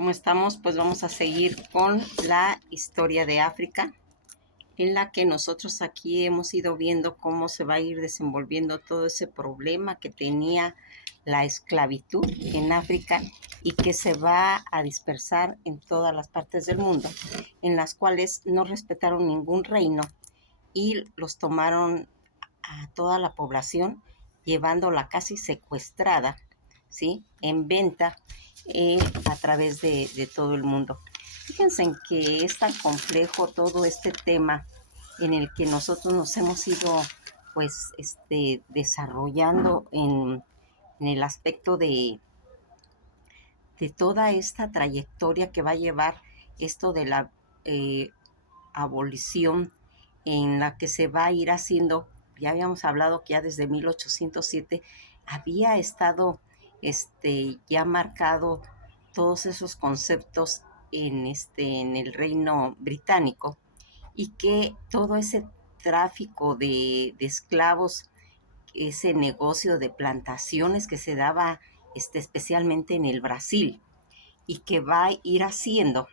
¿Cómo estamos? Pues vamos a seguir con la historia de África, en la que nosotros aquí hemos ido viendo cómo se va a ir desenvolviendo todo ese problema que tenía la esclavitud en África y que se va a dispersar en todas las partes del mundo, en las cuales no respetaron ningún reino y los tomaron a toda la población, llevándola casi secuestrada, ¿sí? En venta a través de todo el mundo. Fíjense en que es tan complejo todo este tema en el que nosotros nos hemos ido pues desarrollando en el aspecto de toda esta trayectoria que va a llevar esto de la eh, abolición, en la que se va a ir haciendo. Ya habíamos hablado que ya desde 1807 había estado ya marcado todos esos conceptos en el Reino Británico, y que todo ese tráfico de esclavos, ese negocio de plantaciones que se daba especialmente en el Brasil, y que va a ir haciendo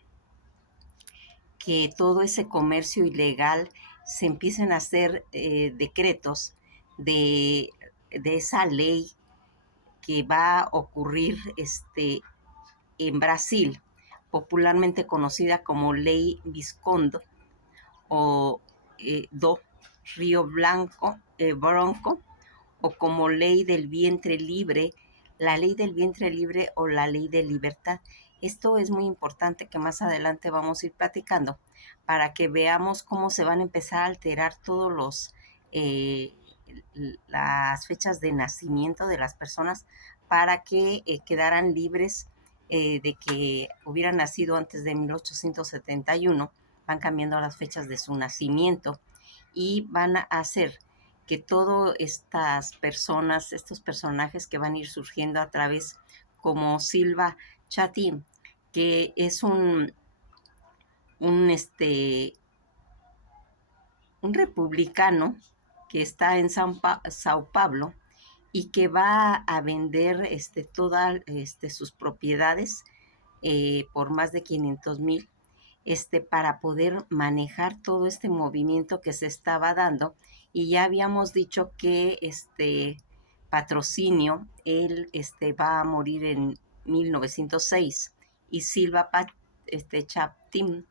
que todo ese comercio ilegal se empiecen a hacer decretos de, de esa ley que va a ocurrir en Brasil, popularmente conocida como Ley Viscondo o do Río Blanco, Bronco, o como Ley del Vientre Libre, la Ley del Vientre Libre o la Ley de Libertad. Esto es muy importante, que más adelante vamos a ir platicando, para que veamos cómo se van a empezar a alterar todos eh, las fechas de nacimiento de las personas, para que quedaran libres de que hubieran nacido antes de 1871. Van cambiando las fechas de su nacimiento y van a hacer que todas estas personas, estos personajes que van a ir surgiendo a través, como Silva Chatín, que es un, un republicano que está en Sao Paulo, y que va a vender todas sus propiedades por más de 500,000, para poder manejar todo este movimiento que se estaba dando. Y ya habíamos dicho que Patrocinio, él va a morir en 1906, y Silva Chaptin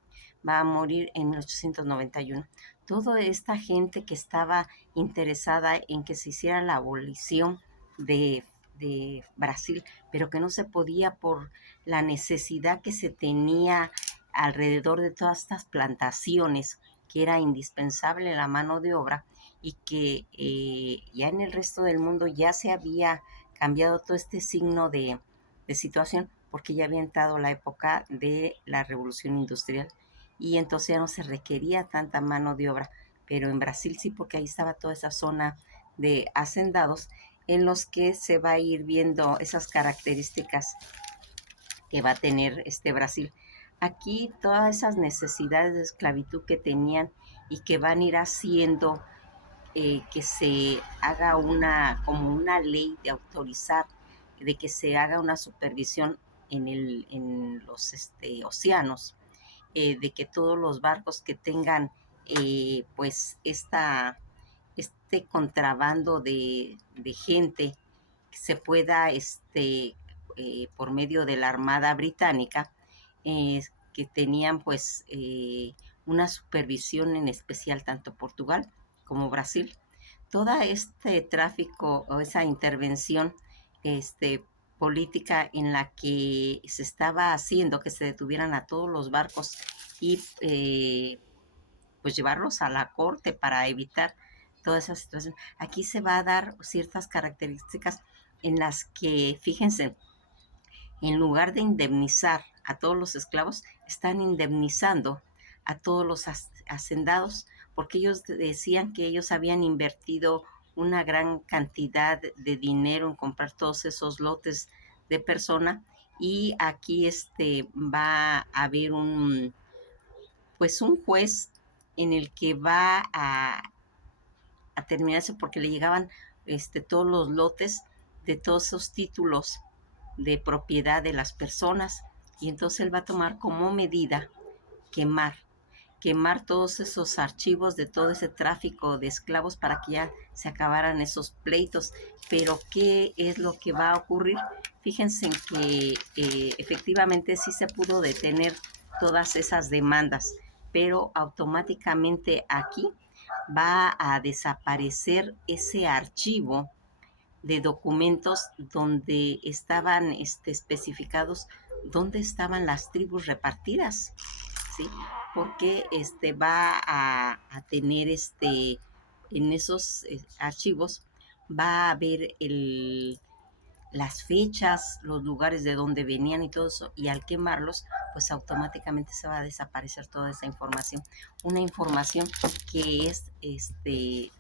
va a morir en 1891. Toda esta gente que estaba interesada en que se hiciera la abolición de Brasil, pero que no se podía por la necesidad que se tenía alrededor de todas estas plantaciones, que era indispensable la mano de obra, y que ya en el resto del mundo ya se había cambiado todo este signo de situación, porque ya había entrado la época de la revolución industrial, y entonces ya no se requería tanta mano de obra. Pero en Brasil sí, porque ahí estaba toda esa zona de hacendados, en los que se va a ir viendo esas características que va a tener Brasil. Aquí todas esas necesidades de esclavitud que tenían, y que van a ir haciendo que se haga como una ley de autorizar, de que se haga una supervisión en los océanos, de que todos los barcos que tengan pues contrabando de gente, se pueda por medio de la Armada Británica, que tenían pues una supervisión en especial tanto Portugal como Brasil. Todo este tráfico o esa intervención política, en la que se estaba haciendo que se detuvieran a todos los barcos y pues llevarlos a la corte para evitar toda esa situación. Aquí se va a dar ciertas características en las que, fíjense, en lugar de indemnizar a todos los esclavos, están indemnizando a todos los hacendados, porque ellos decían que ellos habían invertido una gran cantidad de dinero en comprar todos esos lotes de persona. Y aquí va a haber pues un juez en el que va a terminarse, porque le llegaban todos los lotes de todos esos títulos de propiedad de las personas, Y entonces él va a tomar como medida quemar, quemar todos esos archivos de todo ese tráfico de esclavos para que ya se acabaran esos pleitos. Pero ¿qué es lo que va a ocurrir? Fíjense en que efectivamente sí se pudo detener todas esas demandas, pero automáticamente aquí va a desaparecer ese archivo de documentos donde estaban especificados dónde estaban las tribus repartidas, ¿sí? Porque va a tener en esos archivos va a haber las fechas, los lugares de donde venían y todo eso, y al quemarlos, pues automáticamente se va a desaparecer toda esa información. Una información que es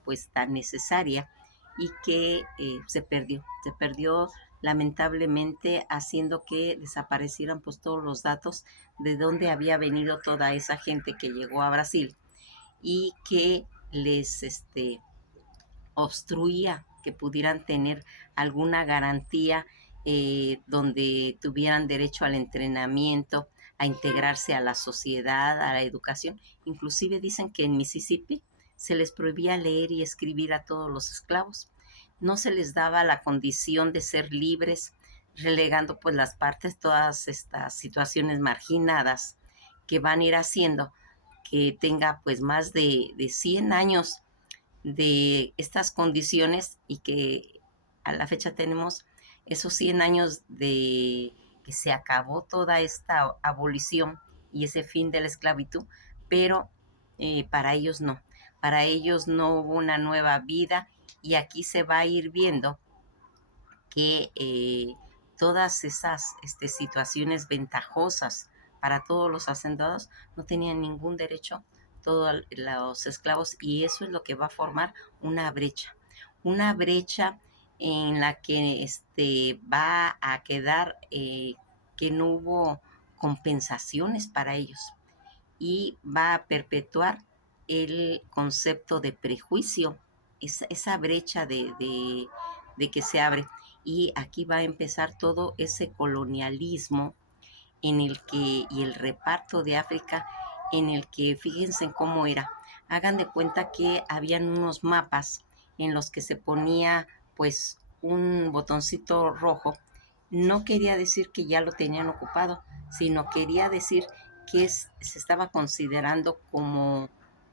pues tan necesaria y que se perdió lamentablemente haciendo que desaparecieran pues todos los datos de dónde había venido toda esa gente que llegó a Brasil y que les obstruía que pudieran tener alguna garantía donde tuvieran derecho al entrenamiento, a integrarse a la sociedad, a la educación. Inclusive dicen que en Mississippi se les prohibía leer y escribir a todos los esclavos. No se les daba la condición de ser libres, relegando pues las partes, todas estas situaciones marginadas que van a ir haciendo que tenga pues más de 100 años de estas condiciones y que a la fecha tenemos esos 100 años de que se acabó toda esta abolición y ese fin de la esclavitud, pero para ellos no hubo una nueva vida y aquí se va a ir viendo que todas esas situaciones ventajosas para todos los hacendados no tenían ningún derecho todos los esclavos y eso es lo que va a formar una brecha en la que va a quedar que no hubo compensaciones para ellos y va a perpetuar el concepto de prejuicio, esa brecha de que se abre. Y aquí va a empezar todo ese colonialismo en el que, y el reparto de África, en el que fíjense en cómo era. Hagan de cuenta que habían unos mapas en los que se ponía pues un botoncito rojo. No quería decir que ya lo tenían ocupado, sino quería decir que se estaba considerando como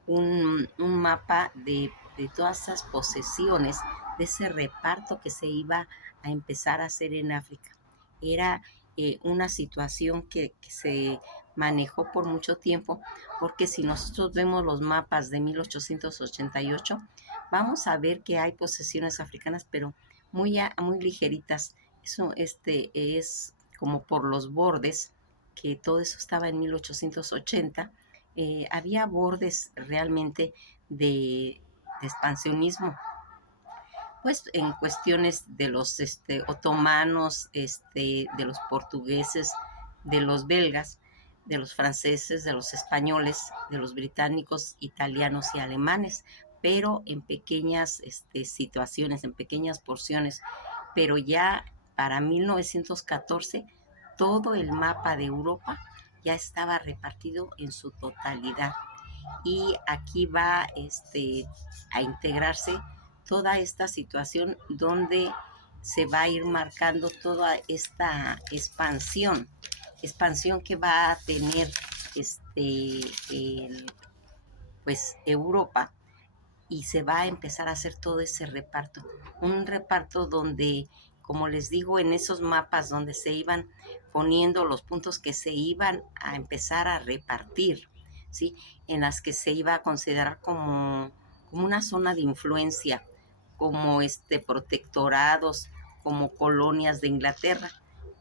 un mapa de todas esas posesiones, de ese reparto que se iba a empezar a hacer en África. Era una situación que se manejó por mucho tiempo, porque si nosotros vemos los mapas de 1888, vamos a ver que hay posesiones africanas, pero muy ligeritas. Eso es como por los bordes, que todo eso estaba en 1880. Había bordes realmente de expansionismo pues en cuestiones de los otomanos, de los portugueses, de los belgas, de los franceses, de los españoles, de los británicos, italianos y alemanes, pero en pequeñas situaciones, en pequeñas porciones. Pero ya para 1914 todo el mapa de Europa ya estaba repartido en su totalidad y aquí va a integrarse toda esta situación donde se va a ir marcando toda esta expansión que va a tener pues Europa y se va a empezar a hacer todo ese reparto. Un reparto donde, como les digo, en esos mapas donde se iban poniendo los puntos que se iban a empezar a repartir, ¿sí? En las que se iba a considerar como una zona de influencia, como protectorados, como colonias de Inglaterra,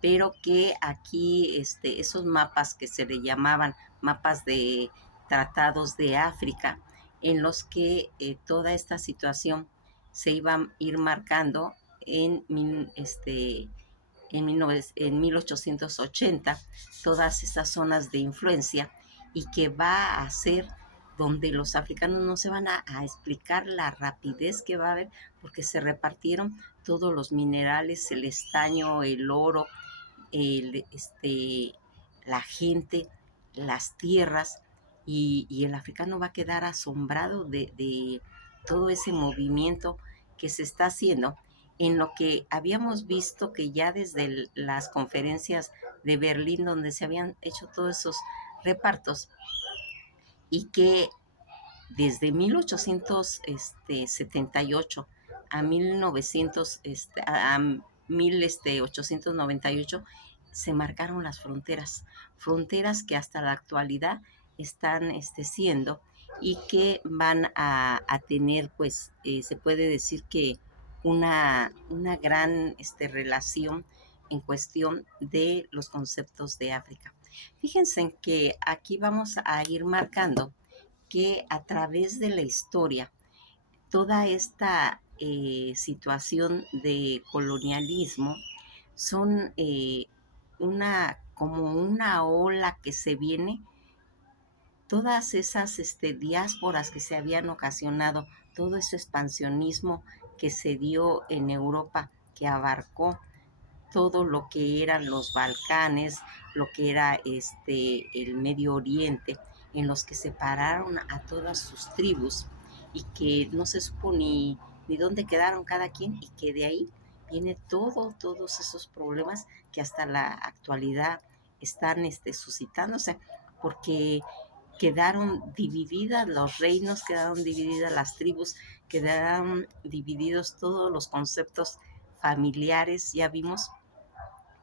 pero que aquí esos mapas que se le llamaban mapas de tratados de África, en los que toda esta situación se iba a ir marcando en 1880, todas esas zonas de influencia y que va a ser donde los africanos no se van a explicar la rapidez que va a haber porque se repartieron todos los minerales, el estaño, el oro, el, la gente, las tierras, y el africano va a quedar asombrado de todo ese movimiento que se está haciendo en lo que habíamos visto que ya desde las conferencias de Berlín, donde se habían hecho todos esos repartos, y que desde 1878 a 1900, a 1898 se marcaron las fronteras, fronteras que hasta la actualidad están siendo, y que van a tener, pues, se puede decir que una gran relación en cuestión de los conceptos de África. Fíjense que aquí vamos a ir marcando que a través de la historia, toda esta situación de colonialismo son como una ola que se viene, todas esas diásporas que se habían ocasionado, todo ese expansionismo que se dio en Europa, que abarcó todo lo que eran los Balcanes, lo que era el Medio Oriente, en los que separaron a todas sus tribus y que no se supo ni dónde quedaron cada quien, y que de ahí viene todos esos problemas que hasta la actualidad están suscitándose, porque quedaron divididas los reinos, quedaron divididas las tribus, quedaron divididos todos los conceptos familiares. Ya vimos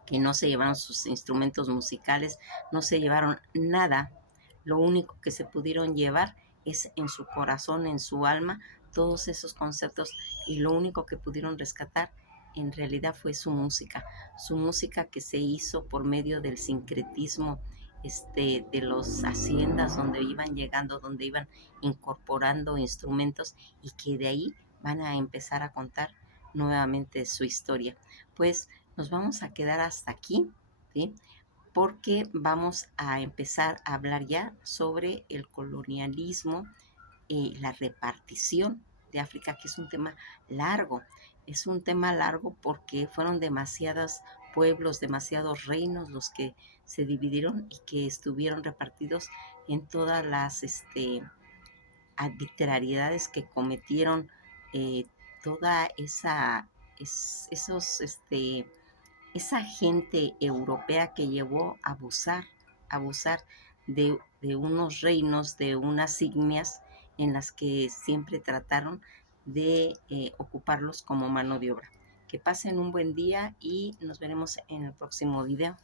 que no se llevaron sus instrumentos musicales, no se llevaron nada. Lo único que se pudieron llevar es en su corazón, en su alma, todos esos conceptos, y lo único que pudieron rescatar en realidad fue su música que se hizo por medio del sincretismo de las haciendas donde iban llegando, donde iban incorporando instrumentos, y que de ahí van a empezar a contar nuevamente su historia. Pues nos vamos a quedar hasta aquí, ¿sí? Porque vamos a empezar a hablar ya sobre el colonialismo y la repartición de África, que es un tema largo. Es un tema largo porque fueron demasiados pueblos, demasiados reinos los que se dividieron y que estuvieron repartidos en todas las arbitrariedades que cometieron, toda esos esa gente europea que llevó a abusar de unos reinos, de unas ignias en las que siempre trataron de ocuparlos como mano de obra. Que pasen un buen día y nos veremos en el próximo video.